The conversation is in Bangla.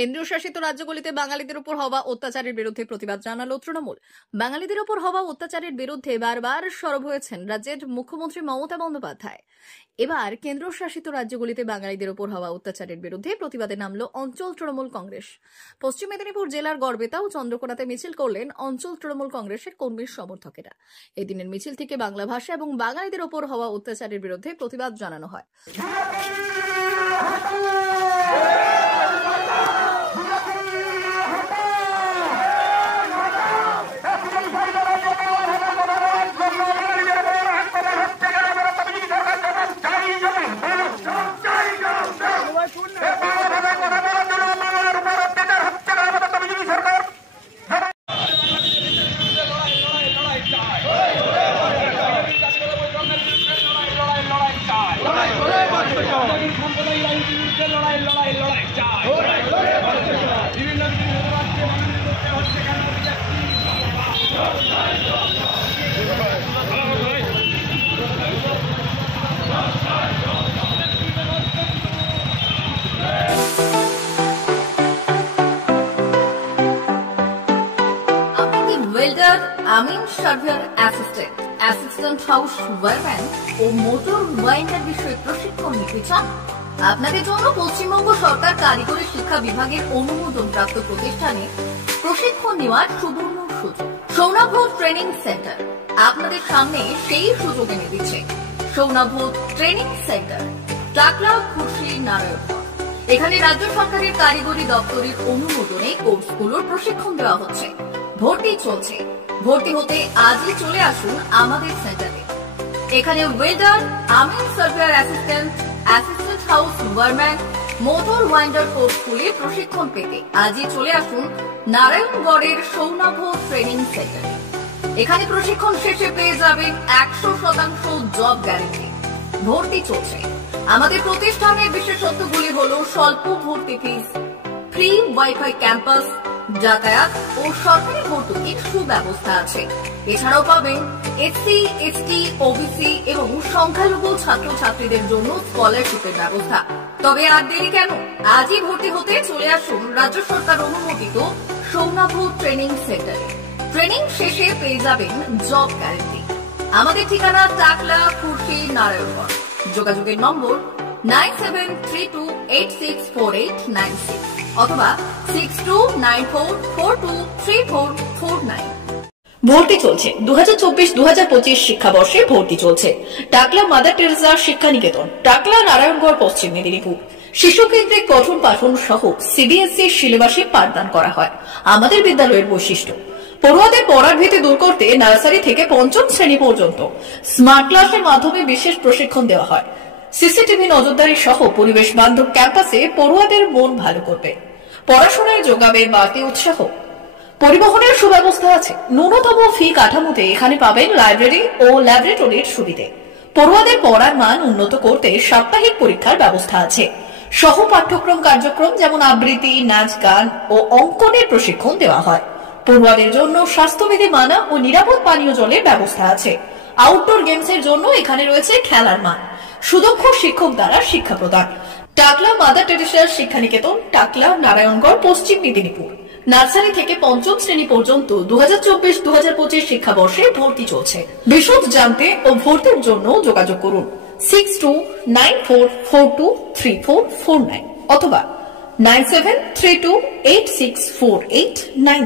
কেন্দ্রীয় শাসিত রাজ্যগুলিতে বাঙালিদের উপর হওয়া অত্যাচারের বিরুদ্ধে প্রতিবাদ জানালো তৃণমূল। বাঙালিদের উপর হওয়া অত্যাচারের বিরুদ্ধে বারবার সরব হয়েছেন রাজ্যের মুখ্যমন্ত্রী মমতা বন্দ্যোপাধ্যায়। এবার কেন্দ্র শাসিত রাজ্যগুলিতে বাঙালিদের উপর হওয়া অত্যাচারের বিরুদ্ধে প্রতিবাদে নামল অঞ্চল তৃণমূল কংগ্রেস। পশ্চিম মেদিনীপুর জেলার গড়বেতা ও চন্দ্রকোনাতে মিছিল করলেন অঞ্চল তৃণমূল কংগ্রেসের কর্মী সমর্থকেরা। এই দিনের মিছিল থেকে বাংলা ভাষা এবং বাঙালিদের উপর হওয়া অত্যাচারের বিরুদ্ধে প্রতিবাদ জানানো হয়। ওয়েল্ডার, আমিন সার্ভেয়ার অ্যাসিস্ট্যান্ট হাউস ওয়ারম্যান ও মোটর ওয়াইন্ডার বিষয়ে প্রশিক্ষণ নিতে চান? আপনাদের জন্য পশ্চিমবঙ্গ সরকার কারিগরি শিক্ষা বিভাগের অনুমোদন প্রাপ্ত প্রতিষ্ঠানে প্রশিক্ষণ নেওয়ার সুবর্ণ সুযোগ। সৌনাভ ট্রেনিং সেন্টার আপনাদের সামনে সেই সুযোগ এনে দিচ্ছে। সৌনাভ ট্রেনিং সেন্টার, টাকলা, খুশি, নারায়ণগড়। এখানে রাজ্য সরকারের কারিগরি দপ্তরের অনুমোদনে কোর্সগুলোর প্রশিক্ষণ দেওয়া হচ্ছে। ভর্তি চলছে। ভর্তি হতে আজই চলে আসুন আমাদের সেন্টারে। এখানে ওয়েল্ডার, আমিন surveyor assistant house wireman, motor winder কোর্সগুলি প্রশিক্ষণ পেতে আজই চলে আসুন নারায়ণগড়ের সৌনাভ ট্রেনিং সেন্টারে। এখানে প্রশিক্ষণ শেষে পেয়ে যাবেন 100% জব গ্যারান্টি। ভর্তি চলছে। আমাদের প্রতিষ্ঠানের বিশেষত্বগুলি হল স্বল্প ভর্তি ফিস, ফ্রি ওয়াইফাই ক্যাম্পাস, যাতায়াত ও সরকারি ভর্তুকির সুব্যবস্থা আছে। এছাড়াও পাবেন এসসি, এসটি, ওবিসি এবং সংখ্যালঘু ছাত্রছাত্রীদের জন্য স্কলারশিপের ব্যবস্থা। তবে আর দেরি কেন? আজই ভর্তি হতে চলে আসুন রাজ্য সরকার অনুমোদিত সৌনাভ ট্রেনিং সেন্টারে। ট্রেনিং শেষে পেয়ে যাবেন জব গ্যারান্টি। আমাদের ঠিকানা টাকলা, খুশি, নারায়ণগড়। যোগাযোগের নম্বর 9732864896 অথবা 6294423449। ভর্তি চলছে। 2024-2025 শিক্ষাবর্ষে ভর্তি চলছে। টাকলা মাদার টেরেসা শিক্ষা নিকেতন, টাকলা, নারায়ণগড়, পশ্চিম মেদিনীপুর। শিশু কেন্দ্রিক পঠন পাঠন সহ সিবিএসই সিলেবাসে পাঠদান করা হয়। আমাদের বিদ্যালয়ের বৈশিষ্ট্য: পড়ুয়াদের পড়ার ভীতি দূর করতে নার্সারি থেকে পঞ্চম শ্রেণী পর্যন্ত স্মার্ট ক্লাসের মাধ্যমে বিশেষ প্রশিক্ষণ দেওয়া হয়। সিসিটিভি নজরদারি সহ পরিবেশ বান্ধব ক্যাম্পাসে পড়ুয়াদের মন ভালো করবে। পড়াশোনায় যোগাবে বাড়তি উৎসাহ। পরিবহনের সুব্যবস্থা আছে। ন্যূনতম ফি কাঠামোতে এখানে পাবেন লাইব্রেরি ও ল্যাবরেটরির সুবিধে। পড়ুয়াদের পড়ার মান উন্নত করতে সাপ্তাহিক পরীক্ষার ব্যবস্থা আছে। সহ পাঠ্যক্রম কার্যক্রম যেমন আবৃত্তি, নাচ, গান ও অঙ্কনের প্রশিক্ষণ দেওয়া হয়। পড়ুয়াদের জন্য স্বাস্থ্যবিধি মানা ও নিরাপদ পানীয় জলের ব্যবস্থা আছে। আউটডোর গেমসের জন্য এখানে রয়েছে খেলার মাঠ। সুদক্ষ শিক্ষক দ্বারা শিক্ষা প্রদান। টাকলা মাদার টেরেসা শিক্ষা নিকেতন, টাকলা, নারায়ণগড়, পশ্চিম মেদিনীপুর। নার্সারি থেকে পঞ্চম শ্রেণী পর্যন্ত 2024-2025 শিক্ষাবর্ষে ভর্তি চলছে। বিশদ জানতে ও ভর্তির জন্য যোগাযোগ করুন 6294423449 অথবা 9732864896।